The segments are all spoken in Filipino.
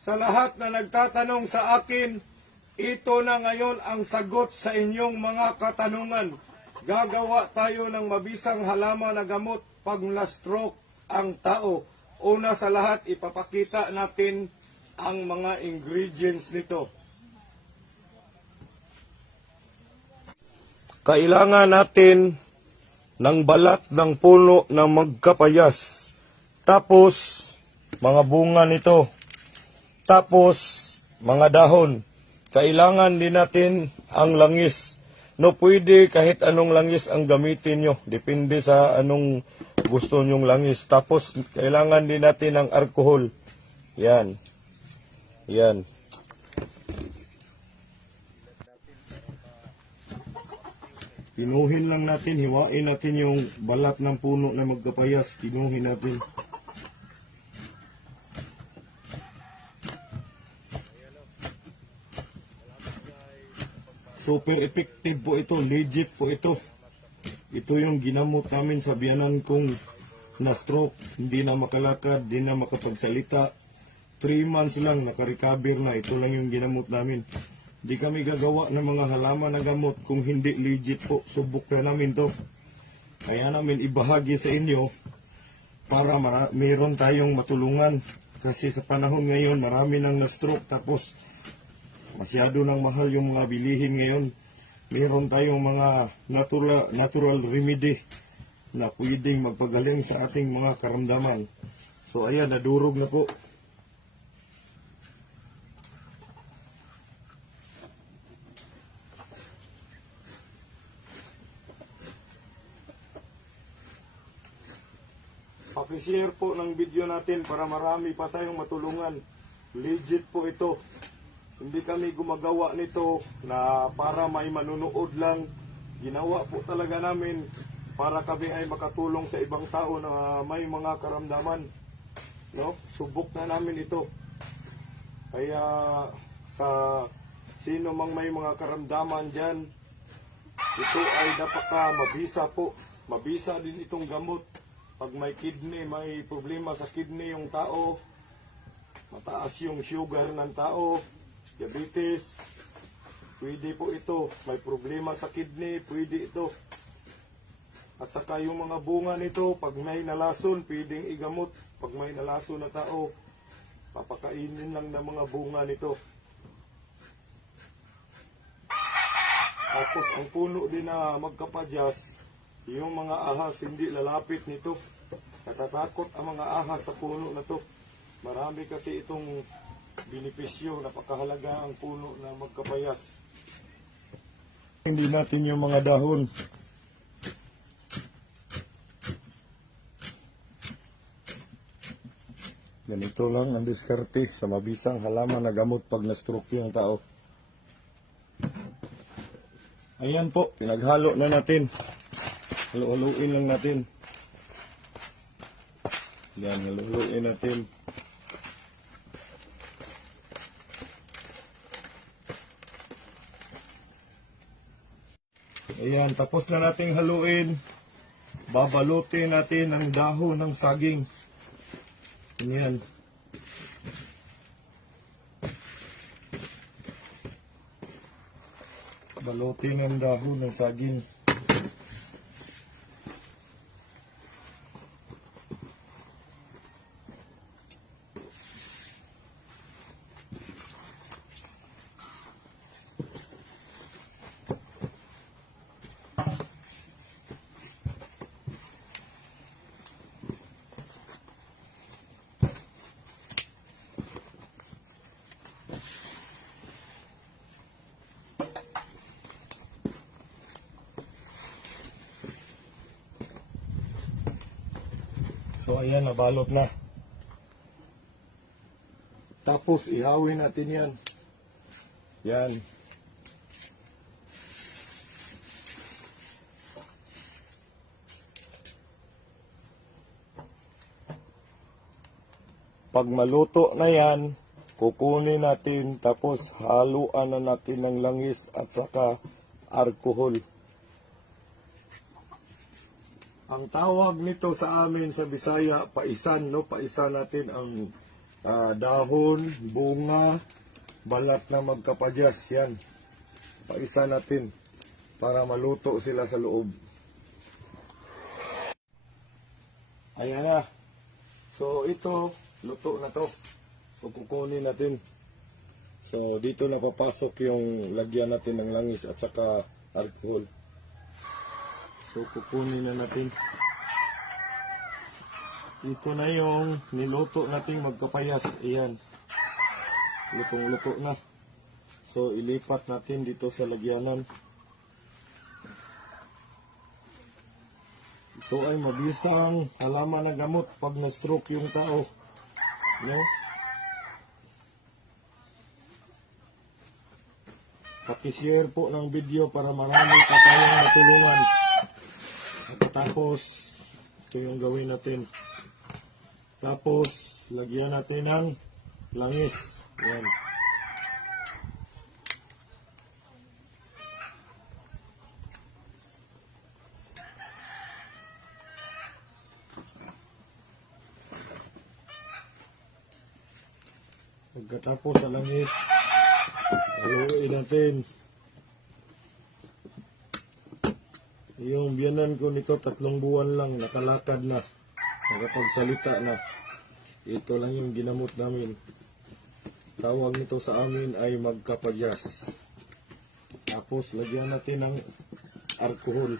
Sa lahat na nagtatanong sa akin, ito na ngayon ang sagot sa inyong mga katanungan. Gagawa tayo ng mabisang halaman na gamot pag na-stroke ang tao. Una sa lahat, ipapakita natin ang mga ingredients nito. Kailangan natin ng balat ng puno na magkapayas. Tapos, mga bunga nito. Tapos, mga dahon. Kailangan din natin ang langis. No, pwede kahit anong langis ang gamitin nyo. Depende sa anong gusto nyong langis. Tapos, kailangan din natin ang alcohol. Yan. Yan. Pinuhin lang natin, hiwain natin yung balat ng puno na magkapayas. Pinuhin natin. Super effective po ito, legit po ito. Ito yung ginamot namin sa biyanan kong na-stroke. Hindi na makalakad, hindi na makapagsalita. 3 months lang, nakarecover na. Ito lang yung ginamot namin. Di kami gagawa ng mga halaman na gamot kung hindi legit po. Subok na namin to. Kaya namin ibahagi sa inyo para meron tayong matulungan. Kasi sa panahon ngayon, marami nang na-stroke. Tapos, masyado nang mahal yung mga bilihin ngayon. Meron tayong mga natural remedy na pwedeng magpagaling sa ating mga karamdaman. So, ayan, nadurog na po. Pakishare po ng video natin para marami pa tayong matulungan. Legit po ito. Hindi kami gumagawa nito na para may manunood lang. Ginawa po talaga namin para kami ay makatulong sa ibang tao na may mga karamdaman. No? Subok na namin ito. Kaya sa sino mang may mga karamdaman dyan, ito ay napaka mabisa po. Mabisa din itong gamot. Pag may kidney, may problema sa kidney yung tao, mataas yung sugar ng tao, diabetes, pwede po ito. May problema sa kidney, pwede ito. At saka yung mga bunga nito, pag may nalason, pwedeng igamot. Pag may nalason na tao, papakainin lang ng mga bunga nito. Tapos ang puno din na magkapadyas, yung mga ahas hindi lalapit nito. Natatakot ang mga ahas sa puno na to. Marami kasi itong benepisyo, napakahalaga ang puno na magkapayas. Hindi natin yung mga dahon. Ganito lang ang diskarte sa mabisang halaman na gamot pag na-stroke yung tao. Ayan po, pinaghalo na natin. Halo-haloin lang natin. Yan, halo-haloin natin. Ayan, tapos na nating haluin. Babalutin natin ang dahon ng saging. Ayan. Balutin ang dahon ng saging. So ayan, nabalot na. Tapos ihawin natin yan. Yan. Pag maluto na yan, kukunin natin tapos haluan na natin ng langis at saka alcohol. Ang tawag nito sa amin sa Bisaya, paisan, no? Paisan natin ang dahon, bunga, balat na magkapadyas. Yan. Paisa natin para maluto sila sa loob. Ayan na. So ito, luto na to. So kukunin natin. So dito na papasok yung lagyan natin ng langis at saka alcohol. So kukunin na natin. Ito na yung niluto nating magkapayas. Ayan. Lutong-luto na. So ilipat natin dito sa lagyanan. Ito ay mabisang halaman na gamot pag na-stroke yung tao. No? Paki-share po ng video para marami pa tayong matulungan. At tapos, ito yung gawin natin. Tapos, lagyan natin ng langis. Yan. Pagkatapos sa langis, haluin natin. Yung biyanan ko nito 3 buwan lang, nakalakad na, nakapagsalita na. Ito lang yung ginamot namin. Tawag nito sa amin ay magkapadyas. Tapos lagyan natin ng alcohol.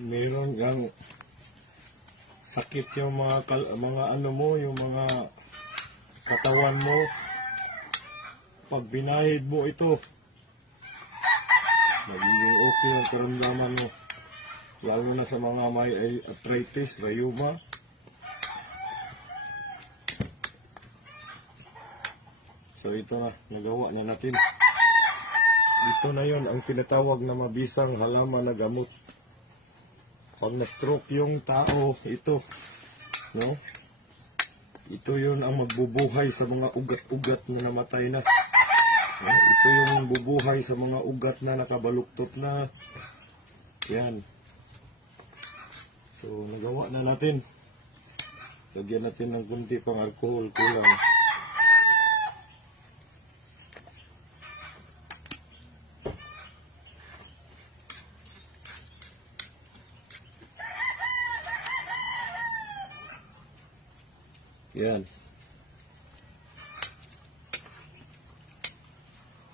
Meron kang sakit yung mga ano mo, yung mga katawan mo. Pag binahid mo ito, magiging okay ang karamdaman mo. Lalo na sa mga may arthritis, rheuma. So ito na, nagawa na natin. Ito na yon ang tinatawag na mabisang halaman na gamot. Pag na-stroke yung tao, ito, no? Ito yun ang magbubuhay sa mga ugat-ugat na namatay na. No? Ito yung bubuhay sa mga ugat na nakabaluktot na. Yan. So, nagawa na natin. Lagyan natin ng kunti pang alcohol, kulang. Yan.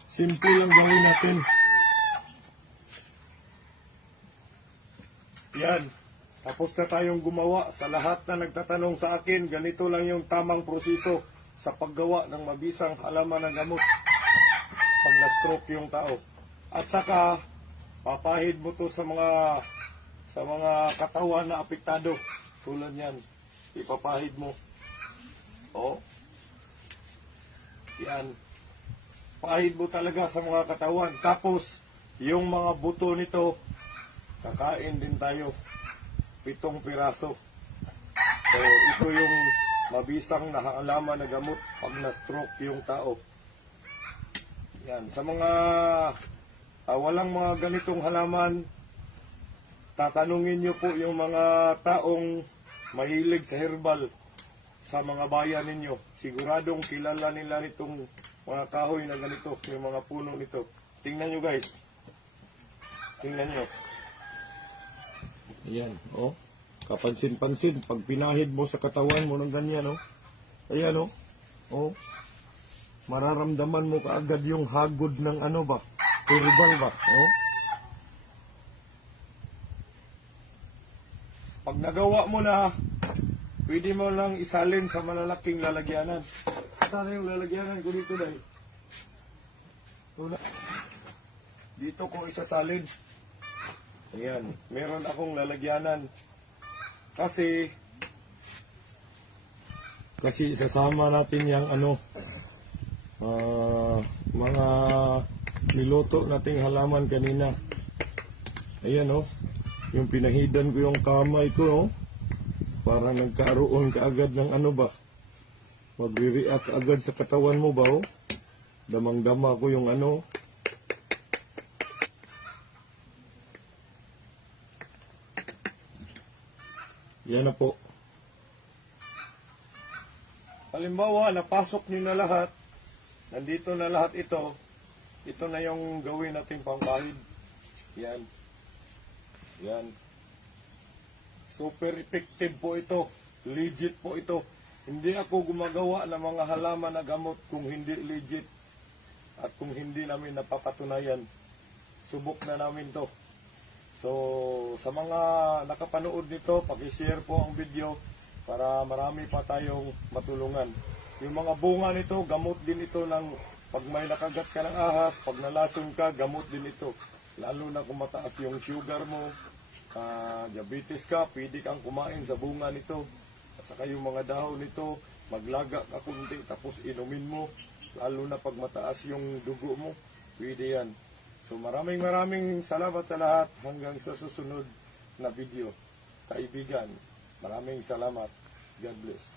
Simple lang gawin natin. Yan. Tapos na tayong gumawa. Sa lahat na nagtatanong sa akin, ganito lang yung tamang proseso sa paggawa ng mabisang halaman ng gamot pag na-stroke yung tao. At saka, papahid mo to sa mga katawan na apektado. Tulad yan. Ipapahid mo. Oh. Yan. Pahid mo talaga sa mga katawan. Tapos, yung mga buto nito, kakain din tayo. 7 piraso. So, ito yung mabisang na halaman na gamot pag na-stroke yung tao. Yan. Sa mga walang mga ganitong halaman, tatanungin nyo po yung mga taong mahilig sa herbal sa mga bayan ninyo. Siguradong kilala nila nitong mga kahoy na ganito, yung mga puno nito. Tingnan nyo guys. Tingnan nyo. Ayan, oh. Kapansin-pansin, pag pinahid mo sa katawan mo ng ganyan, oh. Ayan, oh. Oh. Mararamdaman mo kaagad yung hagod ng ano ba? Herbal ba? Oh. Pag nagawa mo na, pwede mo lang isalin sa malalaking lalagyanan. Saan yung lalagyanan ko dito dahil? Dito ko isasalin. Ayan, meron akong lalagyanan. Kasi, kasi isasama natin yung mga niluto nating halaman kanina. Ayan yung pinahidan ko yung kamay ko parang nagkaroon kaagad ng magre-react agad sa katawan mo ba damang-dama ko yung yan na po. Halimbawa, napasok nyo na lahat, nandito na lahat ito na yung gawin nating pangkahid. Yan. Yan. Super effective po ito. Legit po ito. Hindi ako gumagawa ng mga halaman na gamot kung hindi legit. At kung hindi namin napapatunayan. Subok na namin to. So, sa mga nakapanood nito, pakishare po ang video para marami pa tayong matulungan. Yung mga bunga nito, gamot din ito ng pag may nakagat ka ng ahas, pag nalason ka, gamot din ito. Lalo na kung mataas yung sugar mo, diabetes ka, pwede kang kumain sa bunga nito. At saka yung mga dahon nito, maglaga ka kunti tapos inumin mo. Lalo na pag mataas yung dugo mo, pwede yan. So maraming salamat sa lahat hanggang sa susunod na video. Kaibigan, maraming salamat. God bless.